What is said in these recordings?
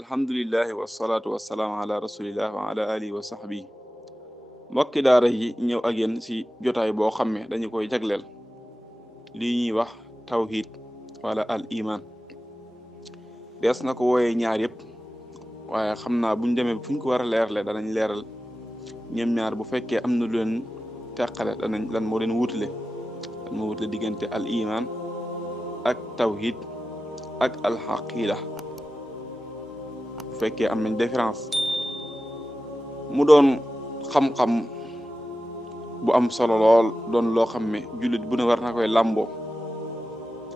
alhamdulillahi wasalaatu wasalaamu ala rasulillah wa ala alihi wa sahbihi mbokki daara yi ñëw ak yéen ci jotaay boo xam ne dañu koy jagleel lii ñuy wax tawhid wala al iman dees na ko wooyee ñaar yëpp waaye xam naa buñ demee fuñ ko war a leerle danañ leeral ñoom ñaar bu fekkee am na lu leen teqale danañ lan moo leen wutale lan moo wutale diggante al iman ak tawhid ak al xaqida bu fekkee am nañ différence mu doon xam-xam bu am solo lool doon loo xam ne jullit bu ne war na koy làmboo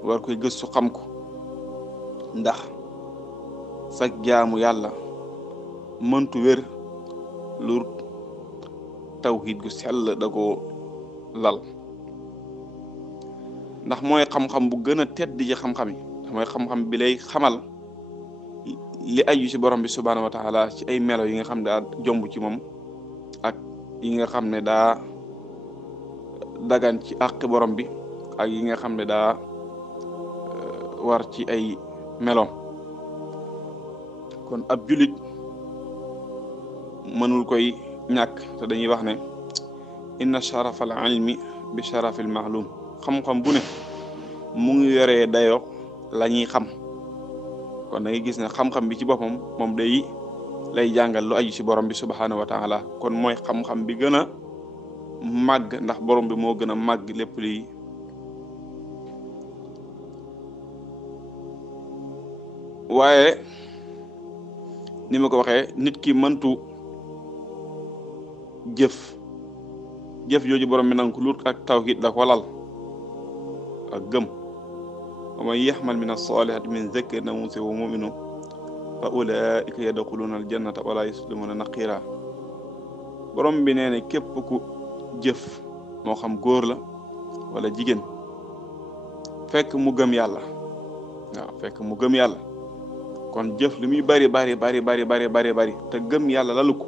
war koy gëstu xam ko ndax sag jaamu yàlla mëntu wér lu tawhid gu sell da ko lal ndax mooy xam-xam bu gën a tedd ci xam-xam yi mooy xam-xam bi lay xamal li aju ci borom bi subhaanahu wa taala ci ay melo yi nga xam ne daa jomb ci moom ak yi nga xam ne daa dagan ci àqi borom bi ak yi nga xam ne daa war ci ay meloom kon ab julit mënul koy ñàkk te dañuy wax ne inna sharafa al ilmi bi sharafi al ma'lum xam-xam bu ne mu ngi yoree dayo la ñuy xam kon da ngay gis ne xam-xam bi ci boppam moom day lay jàngal lu aju ci borom bi subhaanahu wa taala kon mooy xam-xam bi gën a màgg ndax borom bi moo gën a màgg lépp li waaye ni ma ko waxee nit ki mëntu jëf jooju borom bi nanga ko lut ak tawhid da ko lal ak gëm wa man yaxmal min as-salihati min zakarin aw unsa wa mu'minun fa ulaika yadxuluna al-jannata wala yuslamuna naqira borom bi nee ne képp ku jëf moo xam góor la wala jigéen fekk mu gëm yàlla waaw fekk mu gëm yàlla kon jëf li muy bari te gëm yàlla lalu ko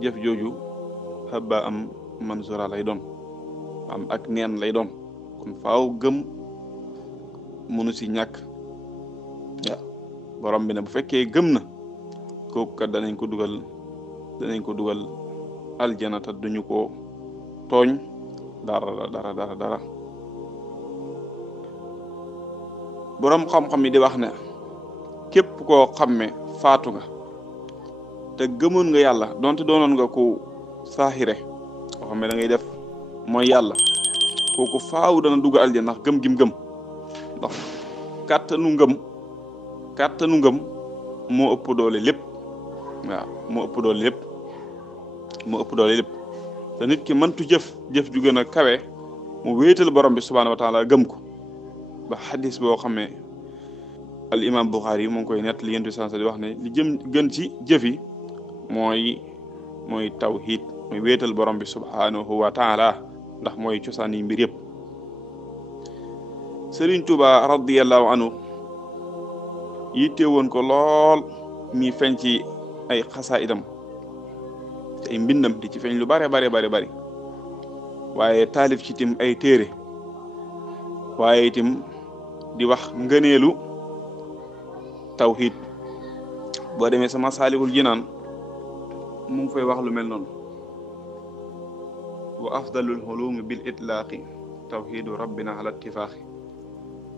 jëf jooju habba am mansura lay doon am ak neen lay doon kon faaw gëm mënu si ñàkk waaw borom bi ne bu fekkee gëm na kooku kat danañ ko dugal aljana te duñu ko tooñ dara borom xam-xam yi di wax ne képp koo xam ne faatu nga te gëmoon nga yàlla donte doonoon nga ko saaxire koo xam ne da ngay def mooy yàlla kooku faaw dana dugg aljana ndax gëm gim gëm ndax kàttanu ngëm moo ëpp doole lépp waaw moo ëpp doole lépp te nit ki mëntu jëf ju gën a kawe mu wéetal borom bi subhaanahu wa taala gëm ko ba xadis boo xam ne al imam Buxaari yi mu ngi koy nett li yentu sansa di wax ne li gën ci jëf yi mooy tawhid mooy wéetal borom bi subhaanahu wa taala ndax mooy cosaan yi mbir yëpp Sëriñ Tuuba radiyallahu anhu yitte woon ko lool mi feeñ ci ay xasaayidam ci ay mbindam di ci feeñ lu bari waaye taalif ci tim ay téere waaye itam di wax ngëneelu tawhid boo demee sama Masaalikul Jinaan mu ngi fay wax lu mel noonu wa afdalul ulumi bil itlaaqi tawhidu rabbina ala ittifaaqi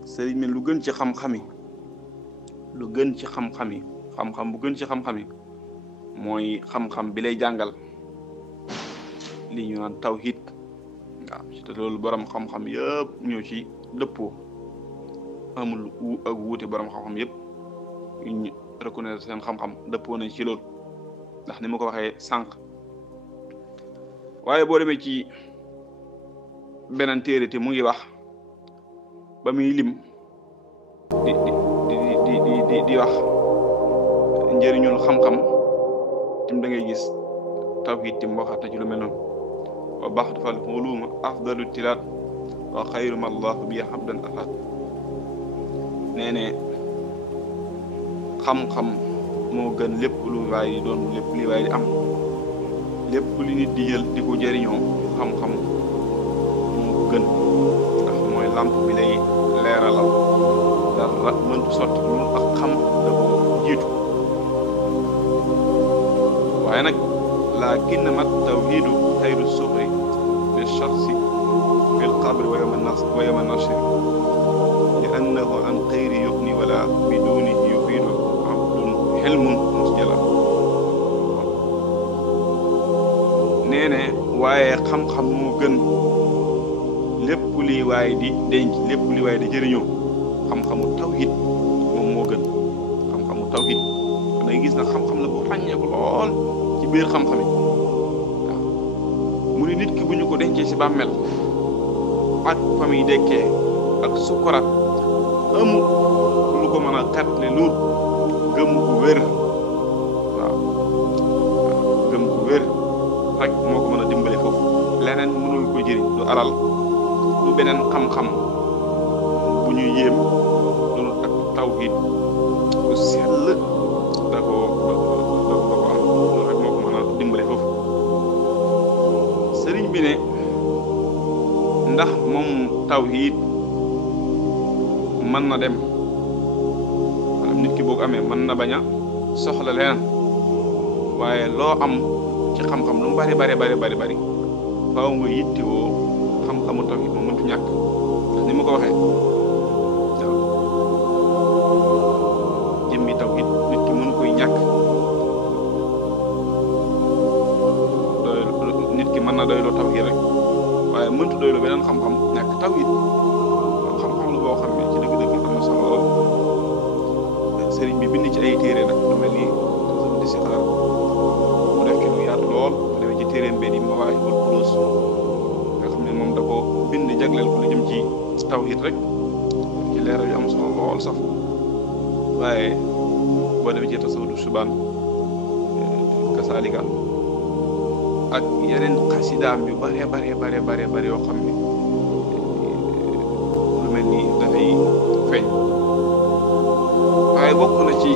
sëriñ mi lu gën ci xam-xam bu gën ci xam-xam yi mooy xam-xam bi lay jàngal li ñu naan tawhid waaw te loolu borom xam-xam yëpp ñëw ci dëppoo amul ak wuute borom xam-xam yëpp ñu reconnaître seen xam-xam dëppoo nañ ci loolu ndax ni ma ko waxee sànq waaye boo demee ci beneen téere te mu ngi wax ba muy lim di wax njëriñul xam-xam tim da ngay gis tawhid tim waxaat na ci lu mel noonu wa baxdu fal uluma afdalu tilaat wa xayru ma allahu bi habdan afat nee ne xam-xam moo gën lépp lu waay di doon lépp li waay di am lépp li nit di jël di ko jëriñoo xam-xam moo gën ndax mooy lamp bi lay leeralal dara mëntu sotti lu ak xam da ko jiitu waaye nag laakin mat tawhidu xayru suxri li shaxsi fi lqabri wa yawma nasri li annahu an xayri yuxni wala bidunihi yufiidu abdun xilmun musjala nee ne waaye xam-xam moo gën lépp li waay di denc lépp li waay di jëriñoo xam-xamu tawhid moom moo gën xam-xamu tawhid kon day gis na xam-xam la bu ràññeeku lool ci biir xam-xam yi waaw mu ni nit ki bu ñu ko dencee si bàmmeel ak fa muy dekkee ak sukuraat amul lu ko mën a xetle lu gëm gu wér waaw gëm gu wér rek moo ko mën a dimbale foofu leneen mënul ko jëriñ du alal du beneen xam-xam bu ñu yéem loolu ak tawhid bu sell da ko am loolu rek moo ko mën a dimbale foofu sëriñ bi ne ndax moom tawhid mën na dem maanaam nit ki boo ko amee mën na bañ a soxla leneen waaye loo am ci xam-xam lu mu bari faaw nga yittewoo xam-xamu tawhid moom mëntu ñàkk ndax ni ma ko waxee waaw jëmmi tawhid nit ki mënu koy ñàkk nit ki mën na doyloo tawhid rek waaye mëntu doyloo beneen xam-xam ñàkk tawhid xam-xam la boo xam ne ci dëgg-dëgg am na solo lool sëriñ bi bind ci ay téere nag lu mel ni tasam di si xaar mu def ki lu yaatu lool mu demee ci téeréem bee di Mawaahibul Quddus nga xam ne moom da ko bind jagleel ko lu jëm ci tawhid rek ci leeral yu am solo lool sax waaye boo demee ci tasawudu subaan kasaalika ak yeneen xasidaam yu bare yoo xam ne lu mel ni dafay feeñ waaye bokk na ci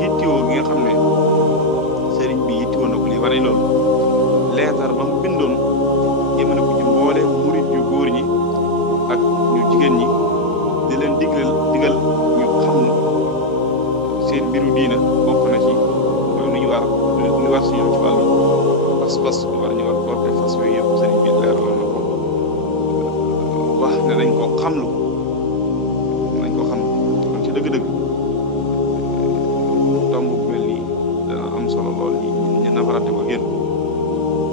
yittewoo gi nga xam ne sëriñ bi yittewoo na ko lii wane loolu leetar ba mu bindoon jëmale ko ci mboole murit yu góor ñi ak ñu jigéen ñi di leen digal ñu xam seen mbiru diina bokk na ci lu ñu war si ñoom ci wàllu pas-pas lu war ñu war porte fas yooyu yëpp sëriñ bi leeraloon na ko wax ne dañ ko xamlu kon ci dëgg-dëgg tomb bu mel nii dana am solo lool ñu nafarate ko yéen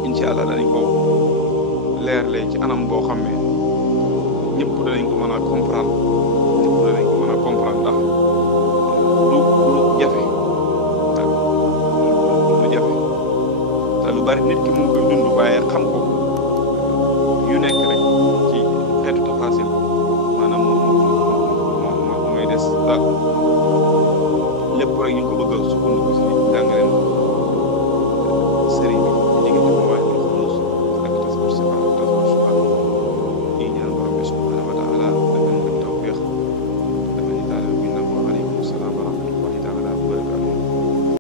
incha allah danañ ko leerle ci anam boo xam ne ñëpp danañ ko mën a comprendre